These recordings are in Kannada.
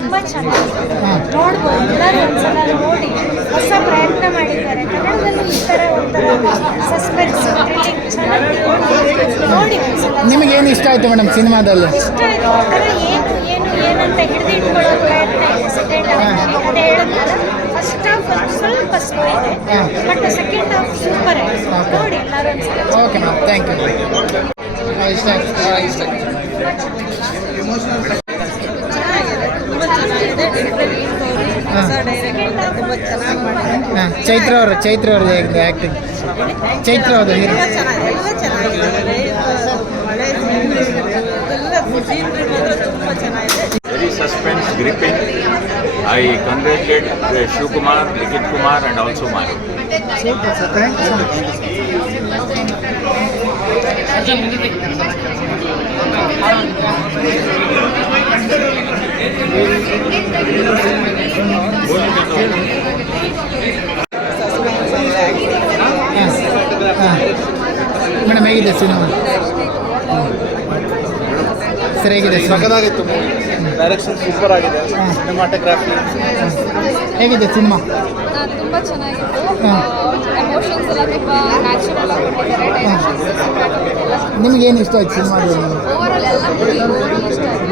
ತುಂಬ ಚೆನ್ನಾಗಿದೆ. ನೋಡ್ಬೋದು, ಎಲ್ಲರೂ ಒಂದ್ಸಲ ನೋಡಿ ಹೊಸ ಪ್ರಯತ್ನ ಮಾಡಿದ್ದಾರೆ. ಕನ್ನಡದಲ್ಲೂ ಈ ಥರ ಒಂಥರ ಸಸ್ಪೆನ್ಸ್ ಥ್ರಿಲ್ಲಿಂಗ್ ಚೆನ್ನಾಗಿ ನೋಡಿ ಒಂದ್ಸಲ. ನಿಮಗೇನು ಇಷ್ಟ ಆಯಿತು ಮೇಡಮ್ ಸಿನಿಮಾದಲ್ಲಿ? ಇಷ್ಟ ಆಯಿತು. ಒಂಥರ ಏನಂತ ಹಿಡಿದಿಟ್ಕೊಳ್ಳೋ ಪ್ರಯತ್ನ ಇದೆ ಸೆಕೆಂಡ್ ಹಾಫ್. ಅದೇ ಹೇಳಿದ್ನಲ್ಲ, ಫಸ್ಟ್ ಹಾಫ್ ಒಂದು ಸ್ವಲ್ಪ ಸ್ಲೋ ಇದೆ, ಬಟ್ ಸೆಕೆಂಡ್ ಹಾಫ್ ಸೂಪರ್ ಆಗಿದೆ. ನೋಡಿ ಎಲ್ಲರೂ ಒಂದ್ಸಲ. Okay ma'am, thank you. ಇಷ್ಟ ಆಯ್ತು. ಚೆನ್ನಾಗಿದೆ, ತುಂಬ ಚೆನ್ನಾಗಿದೆ. ಹೊಸ ಡೈರೆಕ್ಟರ್ ತುಂಬ ಚೆನ್ನಾಗಿ ಮಾಡಿದ್ದಾರೆ. ಹಾಂ, ಚೈತ್ರ ಅವರು ಹೇಗಿದೆ ಆ್ಯಕ್ಟಿಂಗ್? ಚೈತ್ರ ಅವರು ಹೀರೋ ಎಲ್ಲ ಚೆನ್ನಾಗಿದೆ. ತುಂಬ ಚೆನ್ನಾಗಿದೆ. Very suspense gripping. I congratulate Shiv Kumar, Likit Kumar and also Mayu. Super sir, thank you so much. Madam ಹೇಗಿದೆ ಸಿನಿಮಾ? ಸರ್ ಹೇಗಿದೆ? ಸಖತ್ತಾಗಿತ್ತು ಮೂವಿ. ಡೈರೆಕ್ಷನ್ ಸೂಪರ್ ಆಗಿದೆ. ಸಿನಿಮಾಟೋಗ್ರಾಫಿ ಹೇಗಿದೆ ಸಿನಿಮಾ? ತುಂಬ ಚೆನ್ನಾಗಿತ್ತು. ಎಮೋಷನ್ಸ್ ಎಲ್ಲ ತುಂಬ ನ್ಯಾಚುರಲ್ ಆಗಿ ಕೊಟ್ಟಿದ್ದಾರೆ. ಡೈರೆಕ್ಷನ್ಸ್ ಸೂಪರ್ ಆಗಿದೆ. ನಿಮಗೇನು ಇಷ್ಟ ಆಯ್ತು ಸಿನಿಮಾದಲ್ಲಿ? ಓವರಾಲ್ ಎಲ್ಲ ಮೂವಿ ಇಷ್ಟ ಆಯಿತು.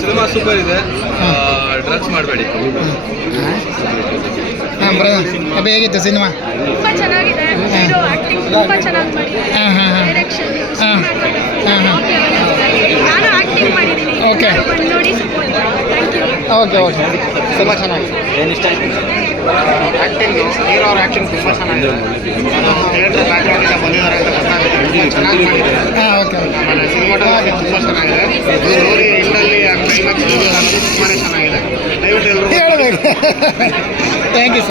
ಸಿನಿಮಾ ಸೂಪರ್ ಇದೆ. ಡ್ರಗ್ಸ್ ಮಾಡಬೇಡಿ. ಹಾಂ ಬ್ರದರ್, ಹೇಗಿತ್ತು ಸಿನಿಮಾ? ತುಂಬ ಚೆನ್ನಾಗಿದೆ. ಹೀರೋ ಆ್ಯಕ್ಟಿಂಗ್ ತುಂಬ ಚೆನ್ನಾಗಿ ಮಾಡಿದ್ದಾರೆ. ಡೈರೆಕ್ಷನ್ ನಾನು ಆ್ಯಕ್ಟಿಂಗ್ ಮಾಡಿದ್ದೀನಿ. ಓಕೆ. ಬಂದು ನೋಡಿ ಸಪೋರ್ಟ್ ಮಾಡಿ. Thank you. ಓಕೆ ಓಕೆ, ತುಂಬ ಚೆನ್ನಾಗಿದೆ. ಏನು ಇಷ್ಟ ಆಯ್ತು? ಆ್ಯಕ್ಟಿಂಗ್, ಹೀರೋ ಅವ್ರ ಆ್ಯಕ್ಟಿಂಗ್ ತುಂಬ ಚೆನ್ನಾಗಿದೆ. ಥಿಯೇಟರ್ ಬ್ಯಾಕ್ಗ್ರೌಂಡಿಂದ ಬಂದಿದ್ದಾರೆ ಅಂತ ಗೊತ್ತಾಗುತ್ತೆ. ತುಂಬ ಚೆನ್ನಾಗಿ ಮಾಡಿದ್ದಾರೆ. ಹಾಂ, ಓಕೆ ಓಕೆ. ಆಮೇಲೆ ಸಿನಿಮಾಟೋಗ್ರಫಿ ತುಂಬ ಚೆನ್ನಾಗಿದೆ. ಸ್ಟೋರಿ ಇಂಡಲ್ಲಿ ಕ್ಲೈಮ್ಯಾಕ್ಸ್ ತುಂಬಾ ಚೆನ್ನಾಗಿದೆ. ದಯವಿಟ್ಟು ಎಲ್ಲರೂ ಹೇಳಬೇಕು. Thank you.